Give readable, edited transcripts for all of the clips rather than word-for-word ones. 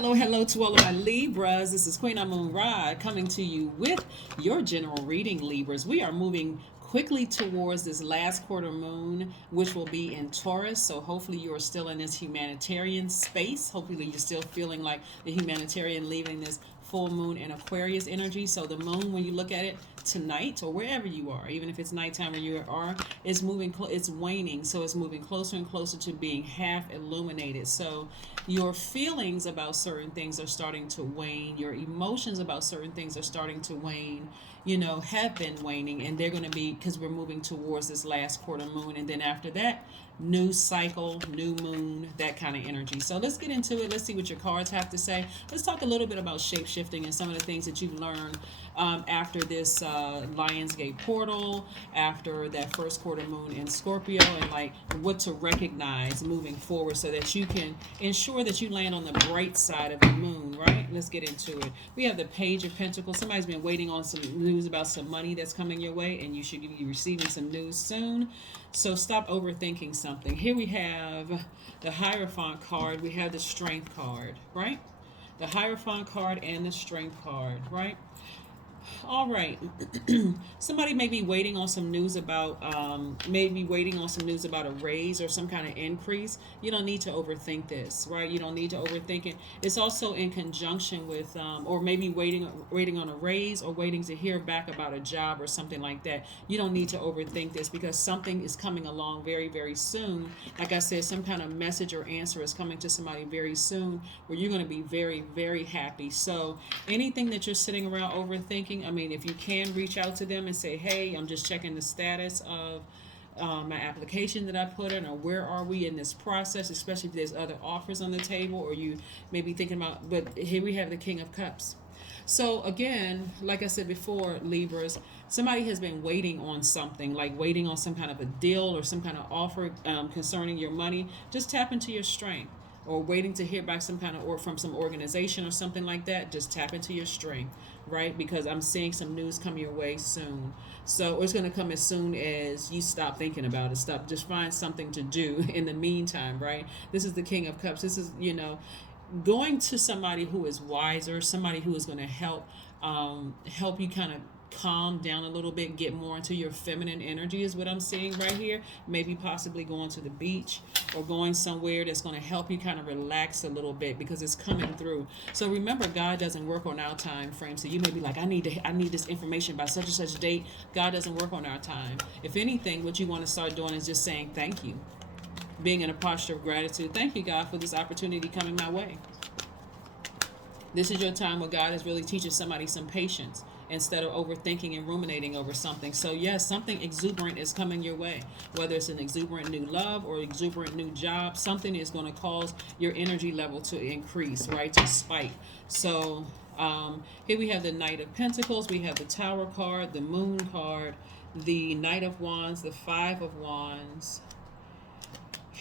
Hello to all of my Libras. This is Queen Moon Rod coming to you with your general reading, Libras. We are moving quickly towards this last quarter moon, which will be in Taurus. So hopefully you are still in this humanitarian space. Hopefully you're still feeling like the humanitarian leaving this full moon in Aquarius energy. So the moon, when you look at it tonight or wherever you are, even if it's nighttime where you are, it's moving, it's waning. So it's moving closer and closer to being half illuminated. So your feelings about certain things are starting to wane. Your emotions about certain things are starting to wane, have been waning, and they're going to be, because we're moving towards this last quarter moon, and then after that, new cycle, new moon, that kind of energy. So let's get into it. Let's see what your cards have to say. Let's talk a little bit about shape shifting and some of the things that you've learned after this Lionsgate portal, after that first quarter moon in Scorpio, and like what to recognize moving forward so that you can ensure that you land on the bright side of the moon, right? Let's get into it. We have the Page of Pentacles. Somebody's been waiting on some news about some money that's coming your way, and you should be receiving some news soon. So stop overthinking something. Here we have the Hierophant card. We have the Strength card, right? The Hierophant card and the Strength card, right? All right. Somebody may be waiting on some news about a raise or some kind of increase. You don't need to overthink this, right? You don't need to overthink it. It's also in conjunction with or maybe waiting on a raise or waiting to hear back about a job or something like that. You don't need to overthink this because something is coming along very, very soon. Like I said, some kind of message or answer is coming to somebody very soon where you're going to be very, very happy. So anything that you're sitting around overthinking, I mean, if you can reach out to them and say, hey, I'm just checking the status of my application that I put in, or where are we in this process, especially if there's other offers on the table, or you may be thinking about, but here we have the King of Cups. So again, like I said before, Libras, somebody has been waiting on something, like waiting on some kind of a deal or some kind of offer concerning your money. Just tap into your strength, or waiting to hear back some kind of, or from some organization or something like that. Just tap into your strength, right? Because I'm seeing some news come your way soon. So it's going to come as soon as you stop thinking about it. Just find something to do in the meantime, right? This is the King of Cups. This is, going to somebody who is wiser, somebody who is going to help you kind of calm down a little bit, get more into your feminine energy is what I'm seeing right here. Maybe possibly going to the beach or going somewhere that's going to help you kind of relax a little bit because it's coming through. So remember, God doesn't work on our time frame. So you may be like, I need this information by such and such date. God doesn't work on our time. If anything, what you want to start doing is just saying thank you, being in a posture of gratitude. Thank you, God, for this opportunity coming my way. This is your time where God is really teaching somebody some patience instead of overthinking and ruminating over something. So yes, something exuberant is coming your way. Whether it's an exuberant new love or exuberant new job, something is going to cause your energy level to increase, right? To spike. So here we have the Knight of Pentacles. We have the Tower card, the Moon card, the Knight of Wands, the Five of Wands,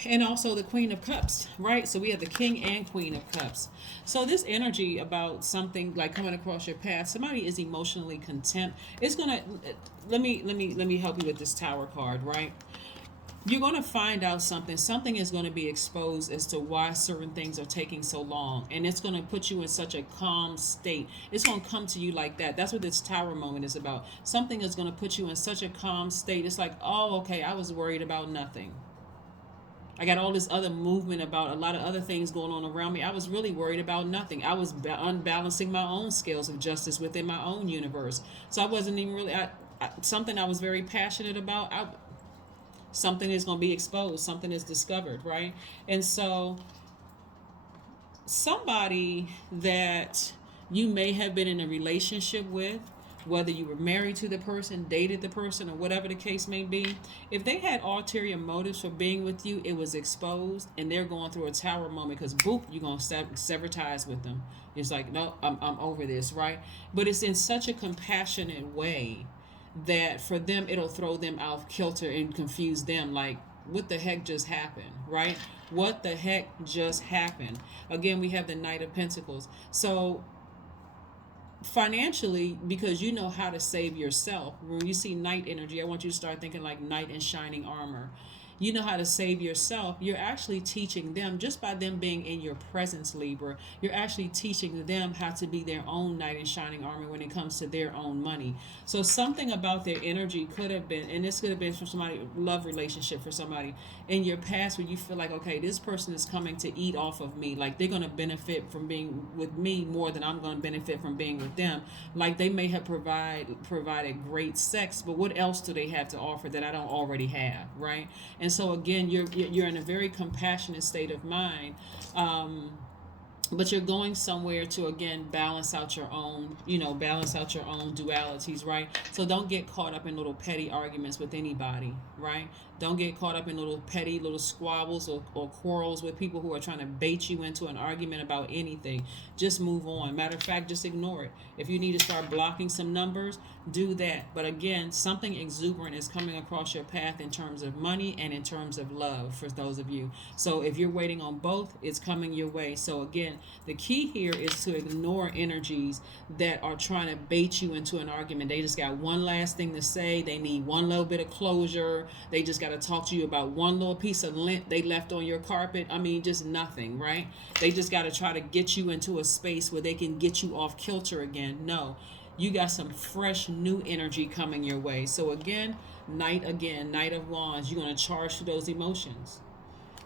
and also the Queen of Cups, right? So we have the King and Queen of Cups. So this energy about something like coming across your path, somebody is emotionally content. It's gonna let me help you with this Tower card, right? You're going to find out something is going to be exposed as to why certain things are taking so long, and it's going to put you in such a calm state. It's going to come to you like that. That's what this Tower moment is about. Something is going to put you in such a calm state. It's like, oh, okay, I was worried about nothing. I got all this other movement about a lot of other things going on around me. I was really worried about nothing. I was unbalancing my own scales of justice within my own universe. So I wasn't even really, something I was very passionate about, something is going to be exposed. Something is discovered, right? And so somebody that you may have been in a relationship with, whether you were married to the person, dated the person, or whatever the case may be, if they had ulterior motives for being with you, it was exposed, and they're going through a Tower moment because, boop, you're going to sever ties with them. It's like, no, I'm over this, right? But it's in such a compassionate way that for them, it'll throw them out of kilter and confuse them, like, what the heck just happened, right? What the heck just happened? Again, we have the Knight of Pentacles. So financially, because you know how to save yourself, when you see Knight energy, I want you to start thinking like knight in shining armor. you know how to save yourself. You're actually teaching them, just by them being in your presence, Libra, you're actually teaching them how to be their own knight in shining armor when it comes to their own money. So something about their energy could have been, and this could have been from somebody, love relationship for somebody in your past, where you feel like, okay, this person is coming to eat off of me. Like they're going to benefit from being with me more than I'm going to benefit from being with them. Like they may have provided great sex, but what else do they have to offer that I don't already have, right? And so again, you're in a very compassionate state of mind. But you're going somewhere to, again, balance out your own, balance out your own dualities, right? So don't get caught up in little petty arguments with anybody, right? Don't get caught up in little petty little squabbles or quarrels with people who are trying to bait you into an argument about anything. Just move on. Matter of fact, just ignore it. If you need to start blocking some numbers, do that. But again, something exuberant is coming across your path in terms of money and in terms of love for those of you. So if you're waiting on both, it's coming your way. So again, the key here is to ignore energies that are trying to bait you into an argument. They just got one last thing to say. They need one little bit of closure. They just got to talk to you about one little piece of lint they left on your carpet. I mean, just nothing, right? They just got to try to get you into a space where they can get you off kilter again. No, you got some fresh new energy coming your way. So again, Knight of Wands, you're going to charge through those emotions.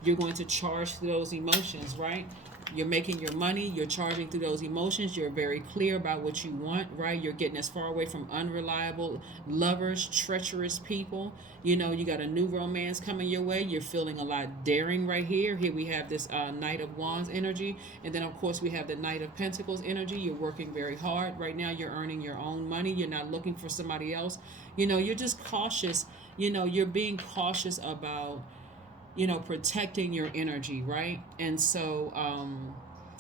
You're going to charge through those emotions, right? You're making your money, you're charging through those emotions, you're very clear about what you want, right? You're getting as far away from unreliable lovers, treacherous people. You got a new romance coming your way. You're feeling a lot daring right here. Here we have this Knight of Wands energy. And then, of course, we have the Knight of Pentacles energy. You're working very hard. Right now, you're earning your own money. You're not looking for somebody else. You're just cautious. You're being cautious about protecting your energy, right? And so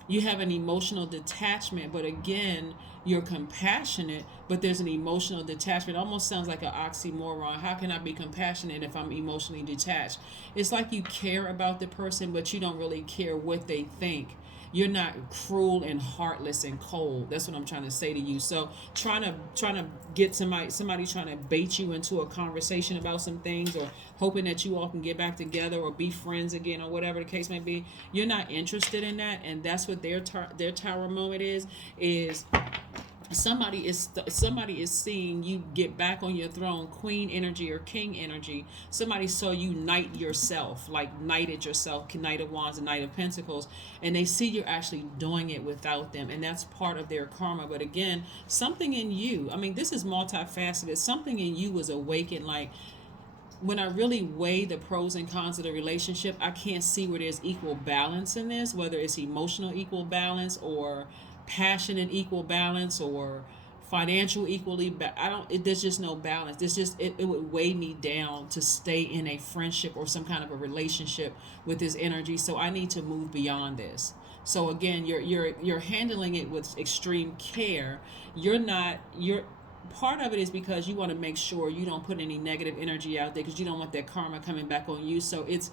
you have an emotional detachment, but again, you're compassionate, but there's an emotional detachment. It almost sounds like an oxymoron. How can I be compassionate if I'm emotionally detached? It's like you care about the person, but you don't really care what they think. You're not cruel and heartless and cold. That's what I'm trying to say to you. So trying to get somebody trying to bait you into a conversation about some things, or hoping that you all can get back together or be friends again, or whatever the case may be. You're not interested in that, and that's what their tower moment is. Somebody is seeing you get back on your throne, queen energy or king energy. Somebody saw you knight yourself, like knighted yourself, Knight of Wands and Knight of Pentacles, and they see you're actually doing it without them, and that's part of their karma. But again, something in you, I mean, this is multifaceted. Something in you was awakened. Like, when I really weigh the pros and cons of the relationship, I can't see where there's equal balance in this, whether it's emotional equal balance or passionate equal balance or financial equally. There's just no balance. It would weigh me down to stay in a friendship or some kind of a relationship with this energy. So I need to move beyond this. So again, you're handling it with extreme care. You're part of it is because you want to make sure you don't put any negative energy out there, because you don't want that karma coming back on you. So it's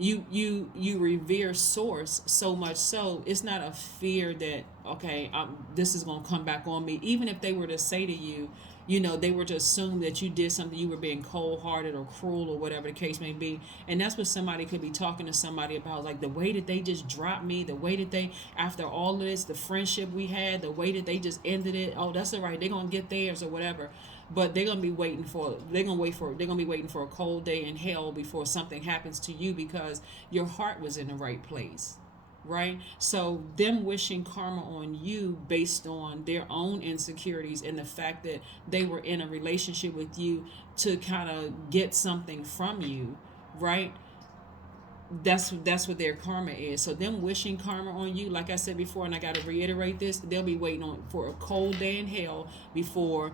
you revere source so much so it's not a fear that, okay, this is going to come back on me. Even if they were to say to you, they were to assume that you did something, you were being cold-hearted or cruel or whatever the case may be. And that's what somebody could be talking to somebody about, like the way that they just dropped me, the way that they, after all of this, the friendship we had, the way that they just ended it. Oh, that's all right, they're going to get theirs or whatever. But they're gonna be waiting for a cold day in hell before something happens to you, because your heart was in the right place, right? So them wishing karma on you based on their own insecurities and the fact that they were in a relationship with you to kind of get something from you, right? That's what their karma is. So them wishing karma on you, like I said before, and I got to reiterate this, they'll be waiting for a cold day in hell before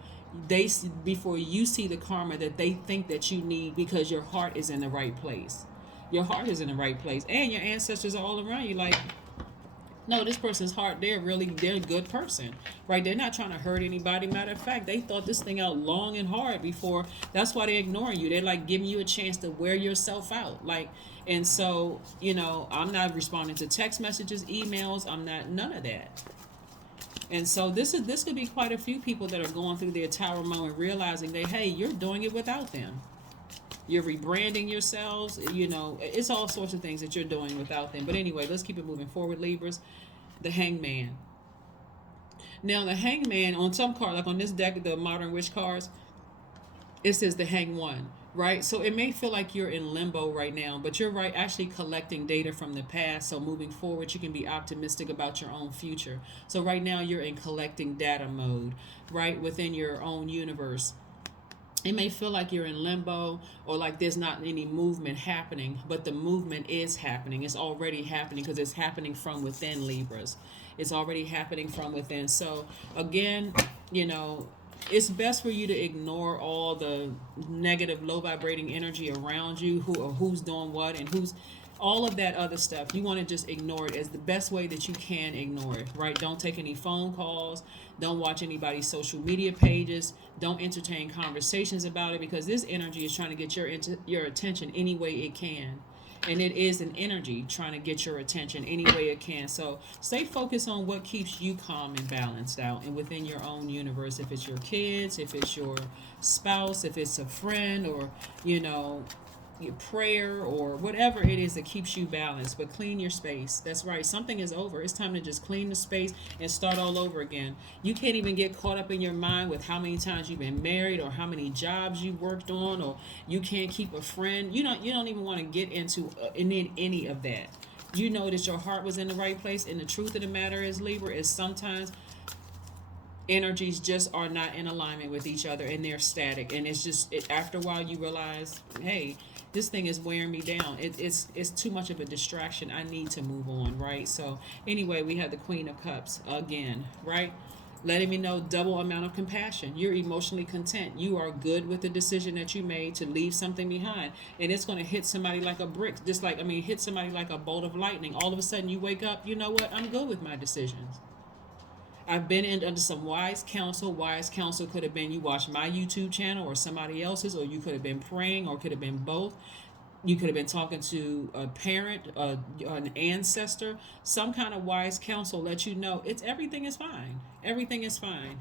you see the karma that they think that you need, because your heart is in the right place. Your heart is in the right place, and your ancestors are all around you. Like, no, this person's heart, they're a good person, right? They're not trying to hurt anybody. Matter of fact, they thought this thing out long and hard before. That's why they're ignoring you. They're like giving you a chance to wear yourself out. Like, and so, I'm not responding to text messages, emails. I'm not, none of that. And so this could be quite a few people that are going through their tower moment, realizing that, hey, you're doing it without them. You're rebranding yourselves. You know, it's all sorts of things that you're doing without them. But anyway, let's keep it moving forward, Libras. The Hangman. Now, the Hangman on some card, like on this deck, the Modern Witch cards, it says the Hang One, right? So it may feel like you're in limbo right now, but you're right, actually collecting data from the past. So moving forward, you can be optimistic about your own future. So right now, you're in collecting data mode, right, within your own universe. It may feel like you're in limbo or like there's not any movement happening, but the movement is happening. It's already happening because it's happening from within, Libras. It's already happening from within. So again, you know, it's best for you to ignore all the negative, low vibrating energy around you, who's doing what and who's all of that other stuff. You want to just ignore it as the best way that you can ignore it, right? Don't take any phone calls. Don't watch anybody's social media pages. Don't entertain conversations about it, because this energy is trying to get your attention any way it can. And it is an energy trying to get your attention any way it can. So stay focused on what keeps you calm and balanced out and within your own universe. If it's your kids, if it's your spouse, if it's a friend, or, you know, your prayer, or whatever it is that keeps you balanced. But clean your space. That's right. Something is over. It's time to just clean the space and start all over again. You can't even get caught up in your mind with how many times you've been married or how many jobs you worked on, or you can't keep a friend. You don't even want to get into any of that. You know that your heart was in the right place, and the truth of the matter is, Libra, is sometimes energies just are not in alignment with each other and they're static, and it's just after a while you realize, hey, this thing is wearing me down. It's too much of a distraction. I need to move on, right? So anyway, we have the Queen of Cups again, right? Letting me know double amount of compassion. You're emotionally content. You are good with the decision that you made to leave something behind. And it's going to hit somebody like a brick, just like, hit somebody like a bolt of lightning. All of a sudden you wake up, you know what? I'm good with my decisions. I've been under some wise counsel. Wise counsel could have been you watch my YouTube channel or somebody else's, or you could have been praying, or could have been both. You could have been talking to a parent, an ancestor. Some kind of wise counsel let you know everything is fine. Everything is fine.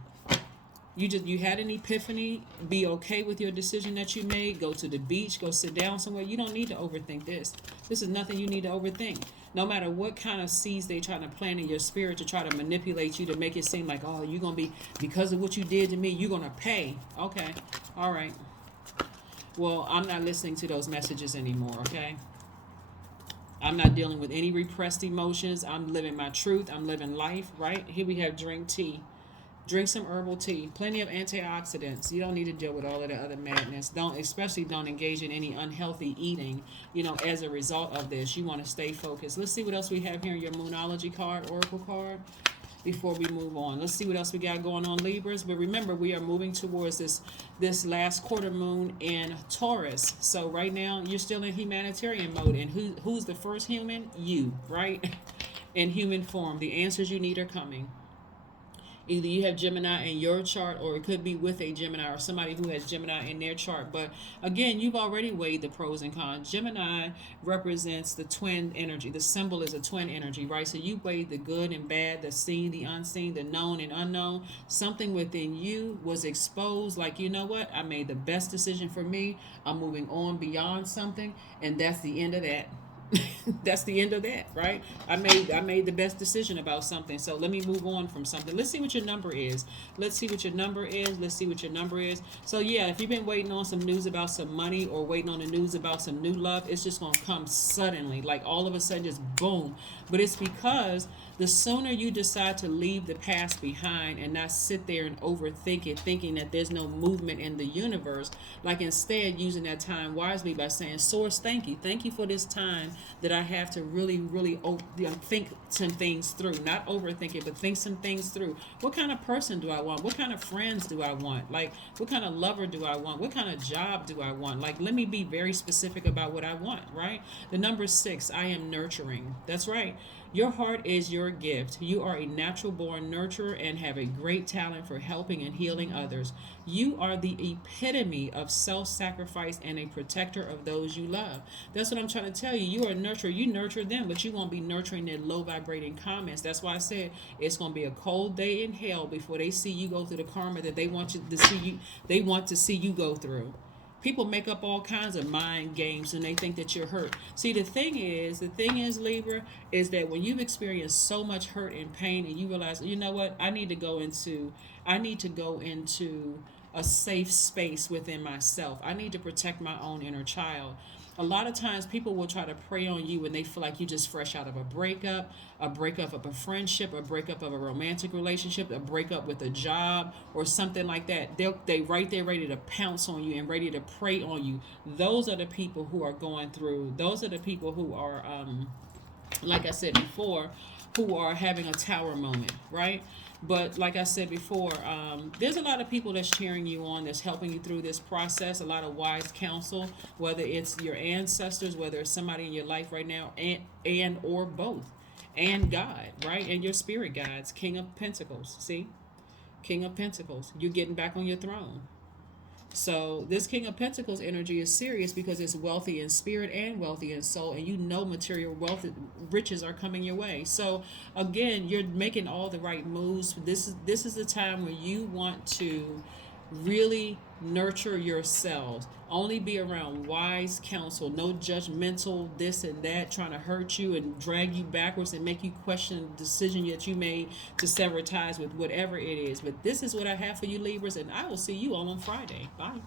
You had an epiphany. Be okay with your decision that you made. Go to the beach. Go sit down somewhere. You don't need to overthink this. This is nothing you need to overthink. No matter what kind of seeds they trying to plant in your spirit to try to manipulate you to make it seem like, oh, you're going to be, because of what you did to me, you're going to pay. Okay. All right. Well, I'm not listening to those messages anymore, okay? I'm not dealing with any repressed emotions. I'm living my truth. I'm living life, right? Here we have drink tea. Drink some herbal tea. Plenty of antioxidants. You don't need to deal with all of the other madness. Don't engage in any unhealthy eating, as a result of this. You want to stay focused. Let's see what else we have here in your Moonology card, Oracle card, before we move on. Let's see what else we got going on, Libras. But remember, we are moving towards this last quarter moon in Taurus. So right now, you're still in humanitarian mode. And who's the first human? You, right? In human form. The answers you need are coming. Either you have Gemini in your chart, or it could be with a Gemini or somebody who has Gemini in their chart. But again, you've already weighed the pros and cons. Gemini represents the twin energy. The symbol is a twin energy, right? So you weighed the good and bad, the seen, the unseen, the known and unknown. Something within you was exposed, like, you know what? I made the best decision for me. I'm moving on beyond something, and that's the end of that. That's the end of that, right? I made the best decision about something. So let me move on from something. Let's see what your number is. Let's see what your number is. So yeah, if you've been waiting on some news about some money, or waiting on the news about some new love, it's just going to come suddenly, like all of a sudden, just boom. But it's because the sooner you decide to leave the past behind and not sit there and overthink it, thinking that there's no movement in the universe, like instead using that time wisely by saying, Source, thank you. Thank you for this time that I have to really, really think some things through. Not overthink it, but think some things through. What kind of person do I want? What kind of friends do I want? Like, what kind of lover do I want? What kind of job do I want? Like, let me be very specific about what I want, right? The number 6, I am nurturing. That's right. Your heart is your gift. You are a natural born nurturer and have a great talent for helping and healing others. You are the epitome of self-sacrifice and a protector of those you love. That's what I'm trying to tell you. You are a nurturer. You nurture them, but you won't be nurturing their low vibrating comments. That's why I said it's going to be a cold day in hell before they see you go through the karma that they want to see you go through. People make up all kinds of mind games and they think that you're hurt. See, the thing is, Libra, is that when you've experienced so much hurt and pain and you realize, you know what, I need to go into a safe space within myself. I need to protect my own inner child. A lot of times people will try to prey on you when they feel like you just fresh out of a breakup of a friendship, a breakup of a romantic relationship, a breakup with a job or something like that. They right there ready to pounce on you and ready to prey on you. Those are the people who are going through. Those are the people who are like I said before, who are having a tower moment, right? But like I said before, there's a lot of people that's cheering you on, that's helping you through this process. A lot of wise counsel, whether it's your ancestors, whether it's somebody in your life right now, and or both, and God, right? And your spirit guides, King of Pentacles. See, King of Pentacles, you're getting back on your throne. So this King of Pentacles energy is serious because it's wealthy in spirit and wealthy in soul, and you know material wealth, riches are coming your way. So again, you're making all the right moves. This is the time where you want to really nurture yourselves. Only be around wise counsel, no judgmental this and that, trying to hurt you and drag you backwards and make you question the decision that you made to sever ties with whatever it is. But this is what I have for you, Libras, and I will see you all on Friday. Bye.